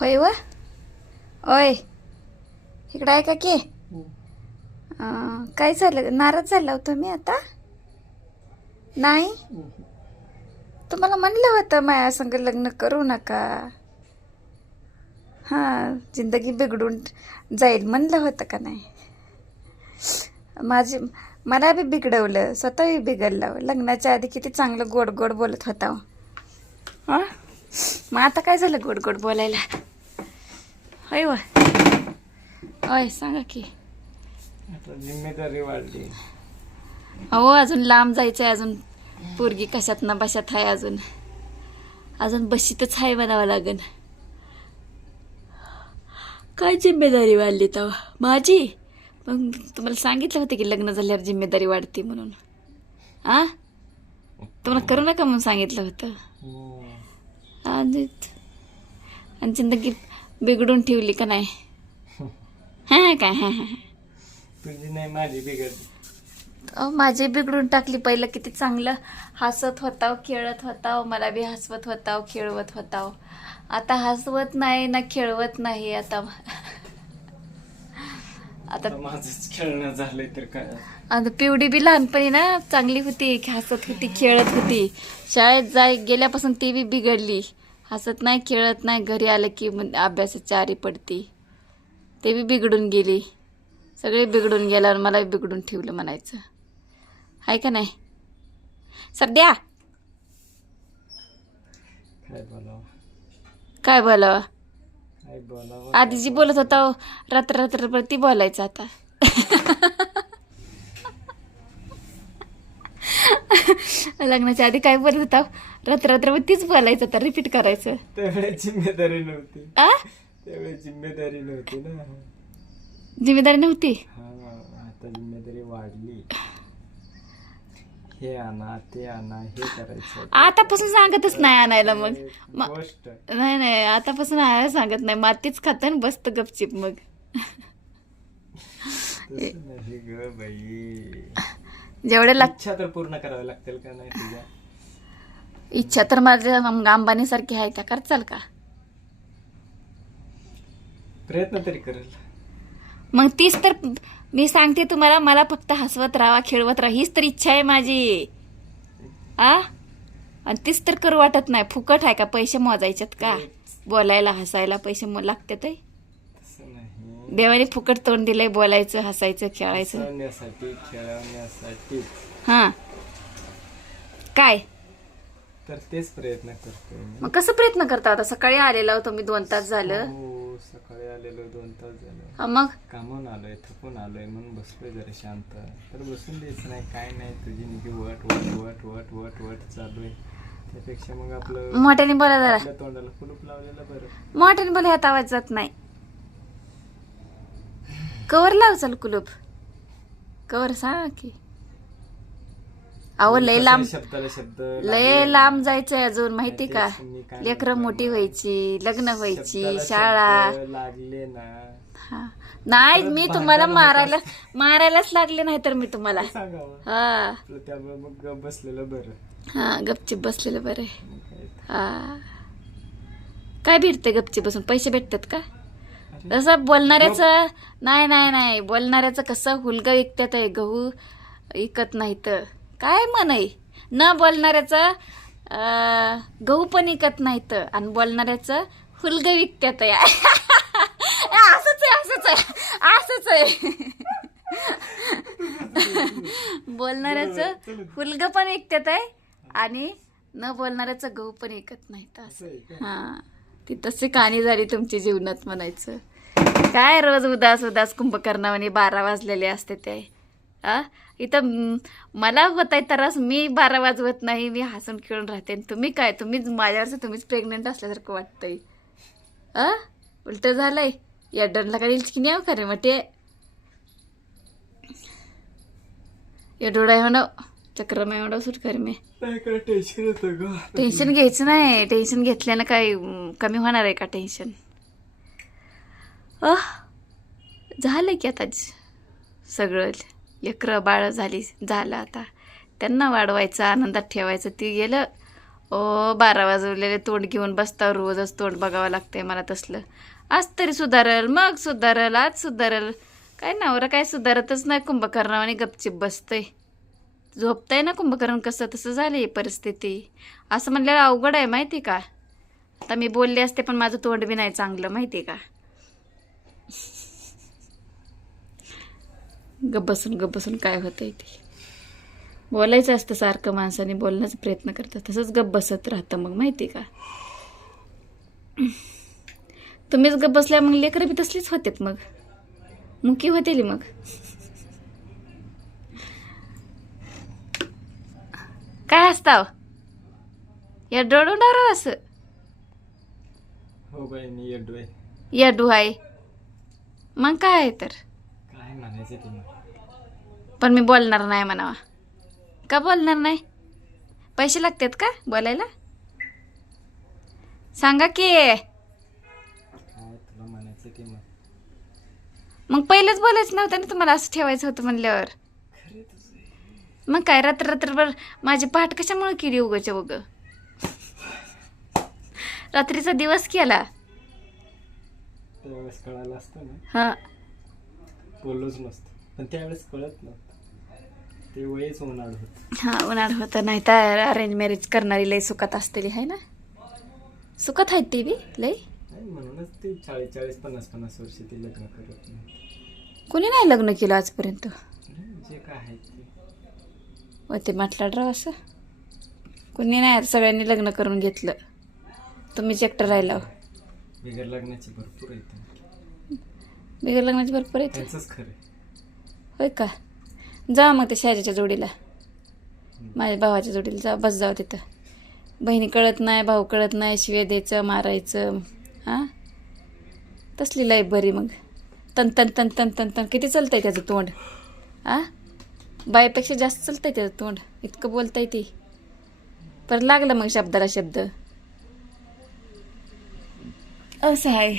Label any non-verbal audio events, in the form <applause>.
होय व? ओय इकडं आहे का की? अं, काय झालं? नाराज झाला होता मी आता? नाही? तुम्हाला म्हणलं होतं माया संग लग्न करू नका. हां जिंदगी बिघडून जाईल म्हणलं होतं का नाही? माझी मला बी बिघडवलं स्वतः बी बिघडलं. लग्नाच्या आधी किती चांगलं गोड गोड बोलत होता. हो. हां मग आता काय झालं गोड गोड बोलायला? होय व. होय सांगा की. जिम्मेदारी वाढली. अहो अजून लांब जायचं आहे अजून पोरगी कशात ना बशात आहे अजून. अजून बशीतच आहे म्हणावं लागन. काय जिम्मेदारी वाढली तेव्हा माझी? मग तुम्हाला सांगितलं होतं की लग्न झाल्यावर जिम्मेदारी वाढते म्हणून. आ? तुम्हाला करू नका म्हणून सांगितलं होतं. आणि आणि जिंदगी बिघडून ठेवली का नाही? हा काय हा हा तुझी नाही माझी बिघडली. अहो, माझी बिघडून टाकली पहिलं किती चांगलं. हसत होताव खेळत होताव मला बी हसवत होताव खेळवत होताव. आता हसवत नाही ना खेळवत नाही आता. आता माझंच खेळणं झालंय तर काय? आता पिवडी बी लहानपणी ना चांगली होती हसत होती खेळत होती. शाळेत जाय गेल्यापासून ती बी बिघडली. हसत नाही खेळत नाही घरी आलं की मग अभ्यासाच्या आरी पडती. ते बी बिघडून गेली. सगळे बिघडून गेल्यावर मला बिघडून ठेवलं म्हणायचं. आहे का नाही? सध्या काय बोलावं काय बोलावं? काय बोलावं? आधी जी बोलत होता रात्र रात्रभर ती बोलायचं आता. लग्नाच्या आधी काय बोलत होता? रात्र रात्रभर तीच बोलायचं आता रिपीट करायचं. त्यावेळेस जिम्मेदारी नव्हती. आ? त्यावेळेस जिम्मेदारी नव्हती ना. जिम्मेदारी नव्हती हा आता जिम्मेदारी वाढली हे आणा ते आणा हे करायचं. आतापासून सांगतच नाही आणायला मग. म- गोष्ट. नाही नाही आतापासून आणायला सांगत नाही. मातीच खातं आणि बसतं गपचिप मग. तसं नाही ग बाई. जेवढे लाग इच्छा तर पूर्ण कराव्या लागतील का नाही तुझ्या? इच्छा तर माझ्या मग अंबानी सारखी आहे का? करचाल का? प्रयत्न तरी करेल. मग तीच तर मी सांगते तुम्हाला मला फक्त हसवत राहा खेळवत राहा. हीच तर इच्छा आहे माझी. आ? आणि तीच तर करू वाटत नाही. फुकट आहे का? पैसे मोजायच्यात का? बोलायला हसायला पैसे मो लागते ते देवाने फुकट तोंड दिलंय बोलायचं हसायचं खेळायचं. हा. काय? तर तेच प्रयत्न करतोय मी. मग कसं प्रयत्न करता आता? सकाळी आलेला होतो मी दोन तास झालं. हो सकाळी आलेलो दोन तास झालं. मग? कामावून आलोय थकून आलोय म्हणून बसलोय जरा शांत. तर बसून द्यायचं नाही काय नाही तुझी निकी वट वट वट वट वट वट चालू आहे त्यापेक्षा मग आपलं मोठ्याने बोला जरा. आपल्या तोंडाला कुलूप लावलेलं बरं. मोठ्याने बोला ह्यात आवाज जात नाही. कवर लाव चाल कुलूप. कवर सांग की. अहो लय लांब शब्दाला शब्द लय लांब जायचंय अजून माहिती का? तेच मी काय लेकरं मोठी व्हायची लग्न व्हायची शब्दाला शाळा. शब्द लागले ना. हा. नाही मी तुम्हाला मारायला मारायलाच लागले नाही तर मी तुम्हाला. सांगावं. हा. त्यामुळे मग बसलेलं बरं. हा गपचिप बसलेलं बरं आहे. तर. हा. काय भेटते गपचिप बसून? पैसे भेटतात का? तसं बोलणाऱ्याचं नाही नाही नाही. बोलणाऱ्याचं कसं हुलगं विकतात आहे गहू? विकत नाही तर. काय म्हणाय न बोलणाऱ्याचं अं, गहू पण विकत नाहीत आणि बोलणाऱ्याचं हुलगं विकतात आहे आहे. <laughs> आहे. <laughs> बोलणाऱ्याचं हुलगं पण विकतात आहे आणि न बोलणाऱ्याचं गहू पण असं. आहे का? हा. ती तशी कहाणी झाली तुमची जीवनात म्हणायचं. काय रोज उदास उदास कुंभकर्णावानी बारा वाजलेले असते ते. आ इथं मला होत आहे तरच मी बारा वाजवत नाही मी हसून खेळून राहते. तुम्ही काय? तुम्हीच माझ्यावरचं तुम्हीच प्रेग्नेंट असल्यासारखं वाटतंय. आ उलट झालंय. या डनला काय की नाही का रे मग ते एवढं चक्रम एवढं सुट कर मी टेन्शन होतं ग टेन्शन घ्यायचं नाही टेन्शन घेतल्यानं काय कमी होणार आहे का टेन्शन अह झालं की आता सगळं लेकरं बाळ झाली झालं आता त्यांना वाढवायचं आनंदात ठेवायचं ती गेलं ओ बारा वाजवलेले तोंड घेऊन बसता रोजच तोंड बघावं लागतंय मला तसलं आज तरी सुधारल मग सुधारल आज सुधारल काय नवरा काय सुधारतच नाही कुंभकर्ण गपचिप बसतंय. झोपतंय ना कुंभकर्ण कसं? तसं झाली परिस्थिती. असं म्हणल्यावर अवघड आहे माहिती का? आता मी बोलले असते पण माझं तोंड बी नाही चांगलं माहिती का? गप बसून गप बसून काय होतंय ते? बोलायचं असतं सारखं माणसाने बोलण्याचा प्रयत्न करतात. तसंच गप बसत राहतं मग माहिती का? तुम्हीच गप बसल्या मग लेकरं बी तसलीच होतेत मग. मुकी होतेली मग? काय असताव या डोळून असं. हो बहिणी येडोय या डुहाय. मग काय आहे तर? काय म्हणायचं ते मग पण मी बोलणार नाही म्हणावा. का बोलणार नाही? पैसे लागतात का बोलायला? सांगा की काय तुला म्हणायचं ते मग मग पहिलेच बोलायचं नव्हतं ना तुम्हाला असं ठेवायचं होतं म्हणल्यावर? मग काय रात्र रात्रभर माझी पहाट कशामुळे केली उगच्या उग? रात्रीचा दिवस केला. त्यावेळेस कळालं असतं ना. हा. बोललोच नसतं. पण त्यावेळेस कळत नव्हतं. ते वयच उन्हाळ होत. हा उन्हाळ होतं. नाही तर अरेंज मॅरेज करणारी लय सुखात असतेली आहे ना? सुखात आहेत ती बी लय नाही म्हणूनच ते चाळीस चाळीस पन्नास पन्नास वर्ष ते लग्न करत नाही. कुणी नाही लग्न केलं आजपर्यंत? जे काय आहे ते. होते म्हटलं राव असं. कुणी नाही सगळ्यांनी लग्न करून घेतलं. तुम्हीच एकटं राहिला बिगर लग्नाची भरपूर आहेत बिगर लग्नाची भरपूर येते त्यांचंच खरं होय का? जा मग ते शहाजीच्या जोडीला. माझ्या भावाच्या जोडीला जा बस जाऊ तिथं. बहिणी कळत नाही भाऊ कळत नाही शिव्या द्यायचं मारायचं. हां? तसली लाईफ बरी मग. तन तन तन तन तन तन. किती चालतंय त्याचं तोंड? आ बायपेक्षा जास्त चालतंय त्याचं तोंड. इतकं बोलताय ती. पर लागलं मग शब्दाला शब्द. असं आहे